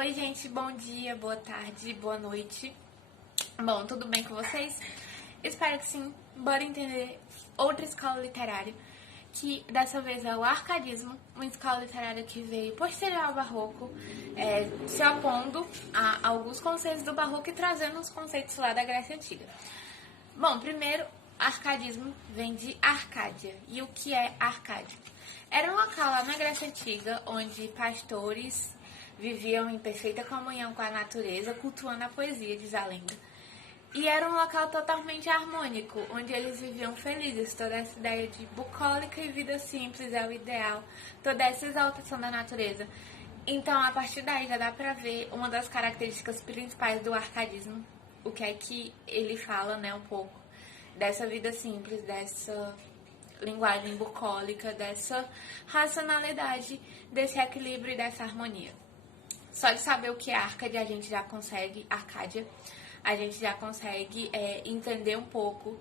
Oi, gente, bom dia, boa tarde, boa noite. Bom, tudo bem com vocês? Espero que sim. Bora entender outra escola literária, que dessa vez é o arcadismo, uma escola literária que veio posterior ao barroco, se opondo a alguns conceitos do barroco e trazendo os conceitos lá da Grécia Antiga. Bom, primeiro, arcadismo vem de Arcádia. E o que é Arcádia? Era um local lá na Grécia Antiga onde pastores viviam em perfeita comunhão com a natureza, cultuando a poesia, diz a lenda. E era um local totalmente harmônico, onde eles viviam felizes. Toda essa ideia de bucólica e vida simples é o ideal, toda essa exaltação da natureza. Então, a partir daí já dá pra ver uma das características principais do arcadismo, o que é que ele fala, né, um pouco dessa vida simples, dessa linguagem bucólica, dessa racionalidade, desse equilíbrio e dessa harmonia. Só de saber o que é Arcádia, a gente já consegue, Arcádia, a gente já consegue entender um pouco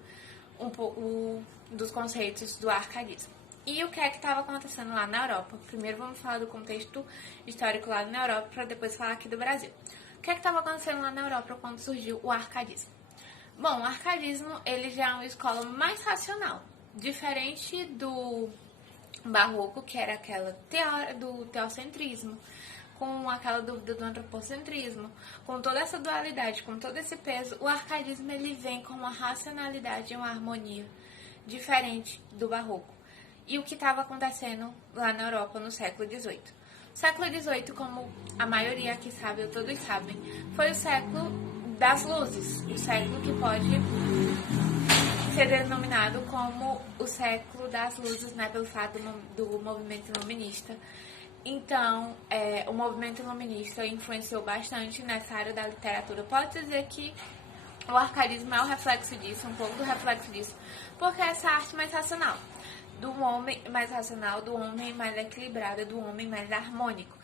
dos conceitos do arcadismo. E o que é que estava acontecendo lá na Europa? Primeiro vamos falar do contexto histórico lá na Europa, para depois falar aqui do Brasil. O que é que estava acontecendo lá na Europa quando surgiu o arcadismo? Bom, o arcadismo ele já é uma escola mais racional, diferente do barroco, que era aquela do teocentrismo, com aquela dúvida do antropocentrismo, com toda essa dualidade, com todo esse peso. O arcadismo ele vem com uma racionalidade e uma harmonia diferente do barroco. E o que estava acontecendo lá na Europa no século XVIII? O século XVIII, como a maioria aqui sabe, ou todos sabem, foi o século das luzes, o século que pode ser denominado como o século das luzes, né, pelo fato do movimento iluminista. Então, o movimento iluminista influenciou bastante nessa área da literatura. Pode dizer que o arcadismo é o reflexo disso, um pouco do reflexo disso, porque é essa arte mais racional, do homem mais racional, do homem mais equilibrado, do homem mais harmônico.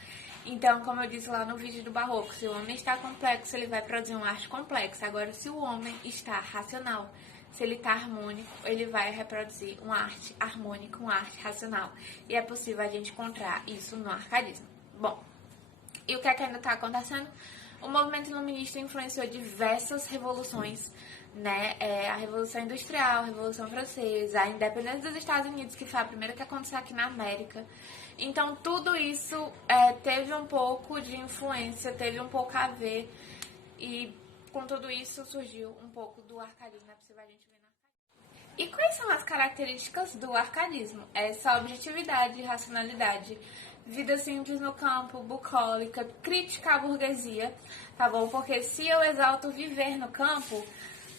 Então, como eu disse lá no vídeo do barroco, se o homem está complexo, ele vai produzir uma arte complexa. Agora, se o homem está racional, se ele está harmônico, ele vai reproduzir uma arte harmônica, uma arte racional. E é possível a gente encontrar isso no arcadismo. Bom, e o que é que ainda está acontecendo? O movimento iluminista influenciou diversas revoluções, né? A Revolução Industrial, a Revolução Francesa, a independência dos Estados Unidos, que foi a primeira que aconteceu aqui na América. Então, tudo isso teve um pouco de influência, teve um pouco a ver, e com tudo isso surgiu um pouco do arcadismo, é possível a gente ver no arcadismo. E quais são as características do arcadismo? Essa objetividade, racionalidade, vida simples no campo, bucólica, crítica à burguesia, tá bom? Porque se eu exalto viver no campo,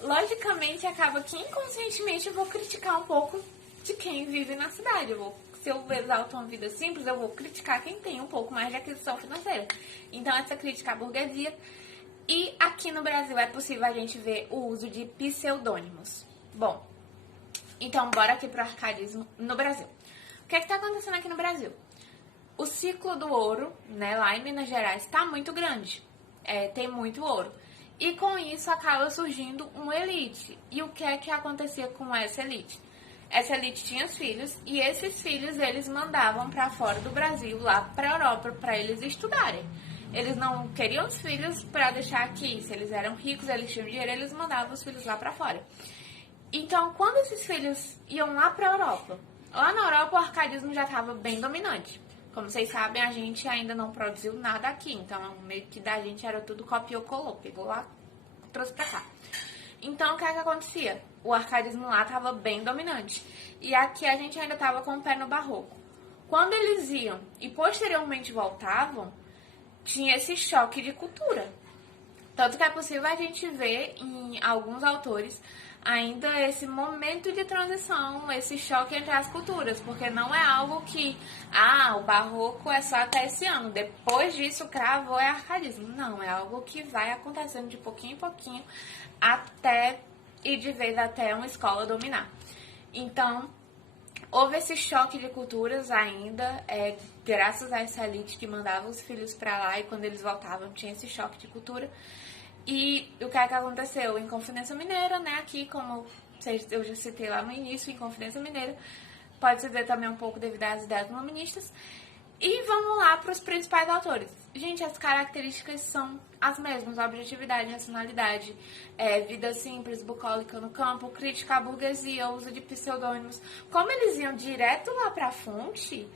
logicamente acaba que inconscientemente eu vou criticar um pouco de quem vive na cidade. Se eu exalto uma vida simples, eu vou criticar quem tem um pouco mais de aquisição financeira. Então, essa crítica à burguesia. E aqui no Brasil é possível a gente ver o uso de pseudônimos. Bom, então bora aqui pro arcadismo no Brasil. O que está acontecendo aqui no Brasil? O ciclo do ouro, né, lá em Minas Gerais, está muito grande. Tem muito ouro. E com isso acaba surgindo uma elite. E o que é que acontecia com essa elite? Essa elite tinha os filhos, e esses filhos eles mandavam para fora do Brasil, lá para a Europa, para eles estudarem. Eles não queriam os filhos para deixar aqui. Se eles eram ricos, eles tinham dinheiro, eles mandavam os filhos lá para fora. Então, quando esses filhos iam lá para a Europa, lá na Europa o arcadismo já estava bem dominante. Como vocês sabem, a gente ainda não produziu nada aqui. Então, meio que da gente era tudo copiou, colou. Pegou lá, trouxe para cá. Então, o que é que acontecia? O arcadismo lá estava bem dominante. E aqui a gente ainda estava com o pé no barroco. Quando eles iam e posteriormente voltavam, tinha esse choque de cultura. Tanto que é possível a gente ver em alguns autores ainda esse momento de transição, esse choque entre as culturas, porque não é algo que, o barroco é só até esse ano, depois disso cravou é arcadismo. Não, é algo que vai acontecendo de pouquinho em pouquinho até, e de vez até uma escola dominar. Então, houve esse choque de culturas ainda, graças a essa elite que mandava os filhos para lá, e quando eles voltavam tinha esse choque de cultura. E o que é que aconteceu? Inconfidência Mineira, né? Aqui, como eu já citei lá no início, Inconfidência Mineira, pode-se ver também um pouco devido às ideias iluministas. E vamos lá para os principais autores. Gente, as características são as mesmas: objetividade, racionalidade, vida simples, bucólica no campo, crítica à burguesia, uso de pseudônimos. Como eles iam direto lá para a fonte,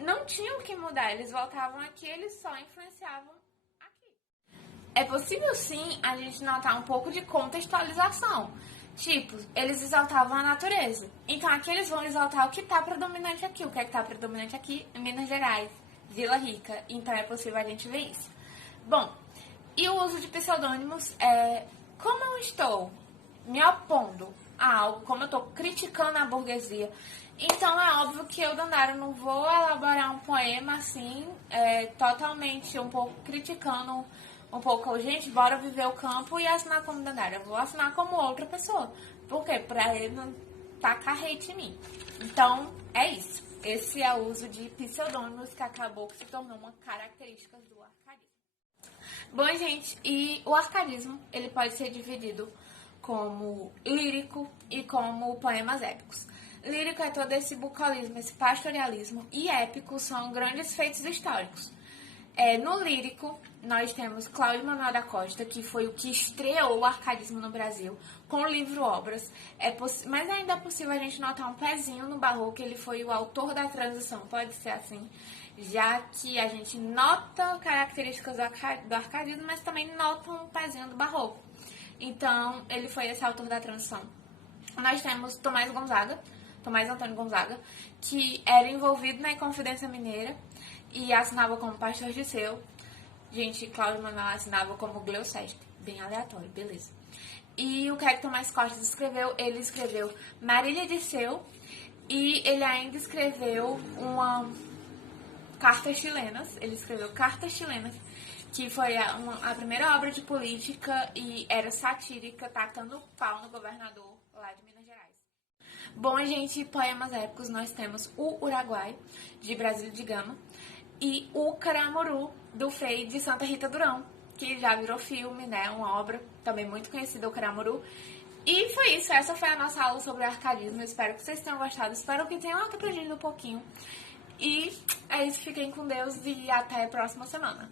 não tinham o que mudar, eles voltavam aqui, eles só influenciavam aqui. É possível sim a gente notar um pouco de contextualização. Tipo, eles exaltavam a natureza. Então aqui eles vão exaltar o que está predominante aqui. O que é que está predominante aqui? Em Minas Gerais, Vila Rica. Então é possível a gente ver isso. Bom, e o uso de pseudônimos como eu estou me opondo a algo, como eu estou criticando a burguesia, então é óbvio que eu, Dandara, não vou elaborar um poema assim, totalmente um pouco criticando um pouco, gente, bora viver o campo e assinar como Dandara. Eu vou assinar como outra pessoa. Por quê? Pra ele não tacar hate em mim. Então, é isso. Esse é o uso de pseudônimos que acabou que se tornou uma característica do arcadismo. Bom, gente, e o arcadismo, ele pode ser dividido como lírico e como poemas épicos. Lírico é todo esse bucolismo, esse pastoralismo, e épico são grandes feitos históricos. No lírico, nós temos Cláudio Manuel da Costa, que foi o que estreou o arcadismo no Brasil, com o livro Obras. Mas ainda é possível a gente notar um pezinho no barroco, ele foi o autor da transição, pode ser assim, já que a gente nota características do arcadismo, mas também nota um pezinho do barroco. Então, ele foi esse autor da transição. Nós temos Tomás Antônio Gonzaga, que era envolvido na Inconfidência Mineira e assinava como Pastor de Seu. Gente, Cláudio Manuel assinava como Gleoceste. Bem aleatório, beleza. E o que é que Tomás Costa escreveu? Ele escreveu Marília de Seu e ele ainda escreveu Cartas Chilenas. Ele escreveu Cartas Chilenas, que foi a primeira obra de política e era satírica, tacando pau no governador lá de Minas Gerais. Bom, gente, poemas épicos, nós temos o Uruguai, de Brasílio de Gama, e o Caramuru, do Frei de Santa Rita Durão, que já virou filme, né, uma obra também muito conhecida, o Caramuru. E foi isso, essa foi a nossa aula sobre o arcadismo, espero que vocês tenham gostado, espero que tenham aprendido um pouquinho. E é isso, fiquem com Deus e até a próxima semana.